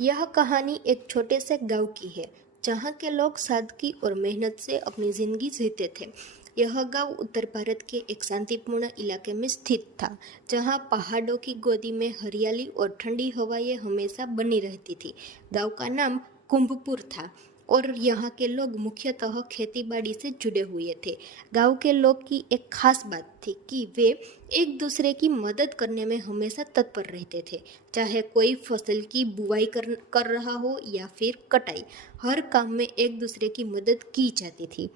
यह कहानी एक छोटे से गांव की है जहाँ के लोग सादगी और मेहनत से अपनी जिंदगी जीते थे। यह गांव उत्तर भारत के एक शांतिपूर्ण इलाके में स्थित था, जहाँ पहाड़ों की गोदी में हरियाली और ठंडी हवाएं हमेशा बनी रहती थी। गांव का नाम कुंभपुर था और यहाँ के लोग मुख्यतः खेतीबाड़ी से जुड़े हुए थे। गांव के लोग की एक खास बात थी कि वे एक दूसरे की मदद करने में हमेशा तत्पर रहते थे, चाहे कोई फसल की बुवाई कर रहा हो या फिर कटाई। हर काम में एक दूसरे की मदद की जाती थी।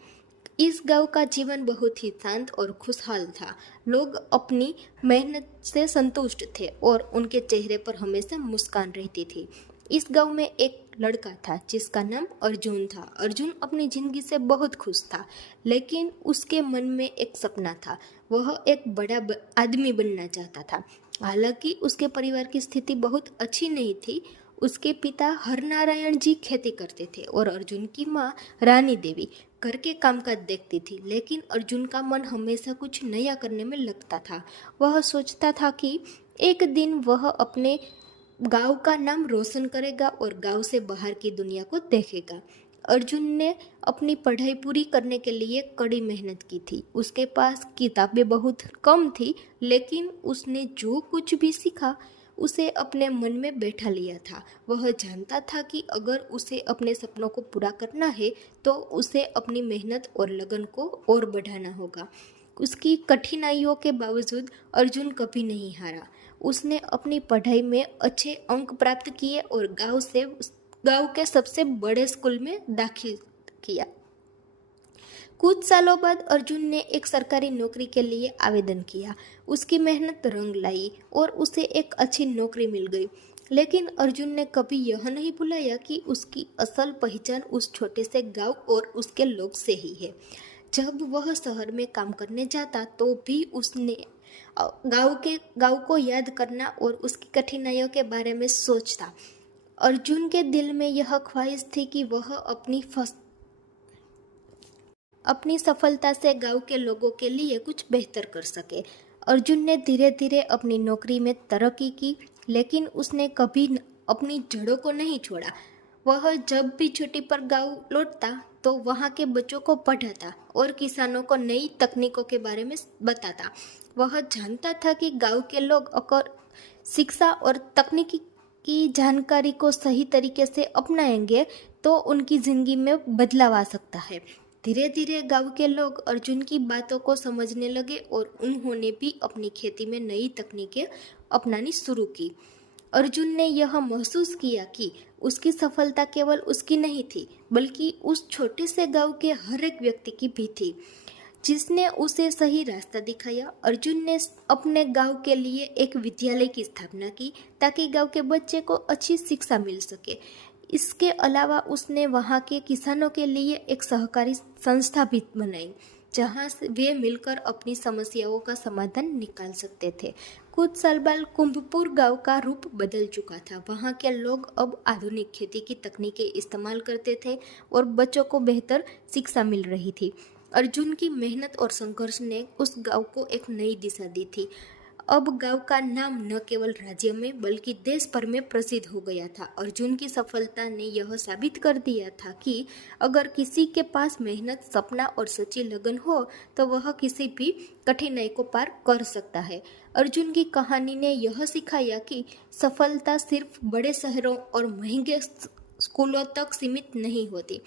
इस गांव का जीवन बहुत ही शांत और खुशहाल था। लोग अपनी मेहनत से संतुष्ट थे और उनके चेहरे पर हमेशा मुस्कान रहती थी। इस गांव में एक लड़का था जिसका नाम अर्जुन था। अर्जुन अपनी जिंदगी से बहुत खुश था, लेकिन उसके मन में एक सपना था। वह एक बड़ा आदमी बनना चाहता था। हालांकि उसके परिवार की स्थिति बहुत अच्छी नहीं थी। उसके पिता हरनारायण जी खेती करते थे और अर्जुन की माँ रानी देवी घर के कामकाज देखती थी, लेकिन अर्जुन का मन हमेशा कुछ नया करने में लगता था। वह सोचता था कि एक दिन वह अपने गांव का नाम रोशन करेगा और गांव से बाहर की दुनिया को देखेगा। अर्जुन ने अपनी पढ़ाई पूरी करने के लिए कड़ी मेहनत की थी। उसके पास किताबें बहुत कम थी, लेकिन उसने जो कुछ भी सीखा उसे अपने मन में बैठा लिया था। वह जानता था कि अगर उसे अपने सपनों को पूरा करना है तो उसे अपनी मेहनत और लगन को और बढ़ाना होगा। उसकी कठिनाइयों के बावजूद अर्जुन कभी नहीं हारा। उसने अपनी पढ़ाई में अच्छे अंक प्राप्त किए और गांव के सबसे बड़े स्कूल में दाखिल किया। कुछ सालों बाद अर्जुन ने एक सरकारी नौकरी के लिए आवेदन किया। उसकी मेहनत रंग लाई और उसे एक अच्छी नौकरी मिल गई। लेकिन अर्जुन ने कभी यह नहीं भुलाया कि उसकी असल पहचान उस छोटे से गांव और उसके लोग से ही है। जब वह शहर में काम करने जाता तो भी उसने गांव को याद करना और उसकी कठिनाइयों के बारे में सोचता। अर्जुन के दिल में यह ख्वाहिश थी कि वह अपनी सफलता से गांव के लोगों के लिए कुछ बेहतर कर सके। अर्जुन ने धीरे धीरे अपनी नौकरी में तरक्की की, लेकिन उसने कभी अपनी जड़ों को नहीं छोड़ा। वह जब भी छुट्टी पर गांव लौटता तो वहाँ के बच्चों को पढ़ाता और किसानों को नई तकनीकों के बारे में बताता। वह जानता था कि गांव के लोग अगर शिक्षा और तकनीकी की जानकारी को सही तरीके से अपनाएंगे तो उनकी जिंदगी में बदलाव आ सकता है। धीरे धीरे गांव के लोग अर्जुन की बातों को समझने लगे और उन्होंने भी अपनी खेती में नई तकनीकें अपनानी शुरू की। अर्जुन ने यह महसूस किया कि उसकी सफलता केवल उसकी नहीं थी, बल्कि उस छोटे से गांव के हर एक व्यक्ति की भी थी, जिसने उसे सही रास्ता दिखाया। अर्जुन ने अपने गांव के लिए एक विद्यालय की स्थापना की ताकि गांव के बच्चे को अच्छी शिक्षा मिल सके। इसके अलावा उसने वहां के किसानों के लिए एक सहकारी संस्था भी बनाई, जहां वे मिलकर अपनी समस्याओं का समाधान निकाल सकते थे। कुछ साल बाद कुंभपुर गांव का रूप बदल चुका था। वहां के लोग अब आधुनिक खेती की तकनीकें इस्तेमाल करते थे और बच्चों को बेहतर शिक्षा मिल रही थी। अर्जुन की मेहनत और संघर्ष ने उस गांव को एक नई दिशा दी थी। अब गांव का नाम न केवल राज्य में बल्कि देश भर में प्रसिद्ध हो गया था। अर्जुन की सफलता ने यह साबित कर दिया था कि अगर किसी के पास मेहनत, सपना और सच्ची लगन हो तो वह किसी भी कठिनाई को पार कर सकता है। अर्जुन की कहानी ने यह सिखाया कि सफलता सिर्फ बड़े शहरों और महंगे स्कूलों तक सीमित नहीं होती।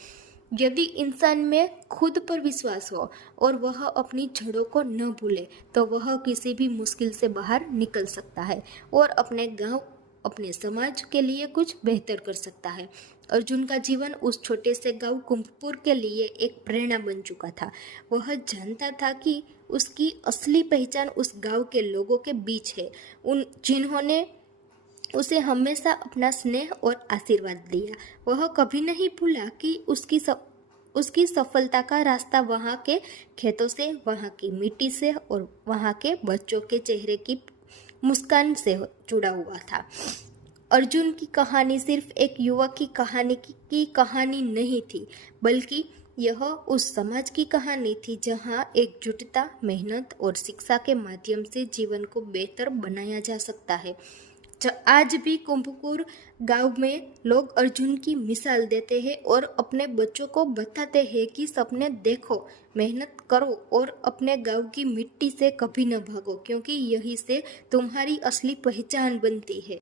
यदि इंसान में खुद पर विश्वास हो और वह अपनी जड़ों को न भूले तो वह किसी भी मुश्किल से बाहर निकल सकता है और अपने गांव, अपने समाज के लिए कुछ बेहतर कर सकता है। अर्जुन का जीवन उस छोटे से गांव कुंभपुर के लिए एक प्रेरणा बन चुका था। वह जानता था कि उसकी असली पहचान उस गांव के लोगों के बीच है, जिन्होंने उसे हमेशा अपना स्नेह और आशीर्वाद दिया। वह कभी नहीं भूला कि उसकी सफलता का रास्ता वहाँ के खेतों से, वहाँ की मिट्टी से और वहाँ के बच्चों के चेहरे की मुस्कान से जुड़ा हुआ था। अर्जुन की कहानी सिर्फ एक युवक की कहानी नहीं थी, बल्कि यह उस समाज की कहानी थी जहाँ एकजुटता, मेहनत और शिक्षा के माध्यम से जीवन को बेहतर बनाया जा सकता है। आज भी कुंभकोर गांव में लोग अर्जुन की मिसाल देते हैं और अपने बच्चों को बताते हैं कि सपने देखो, मेहनत करो और अपने गांव की मिट्टी से कभी न भागो, क्योंकि यही से तुम्हारी असली पहचान बनती है।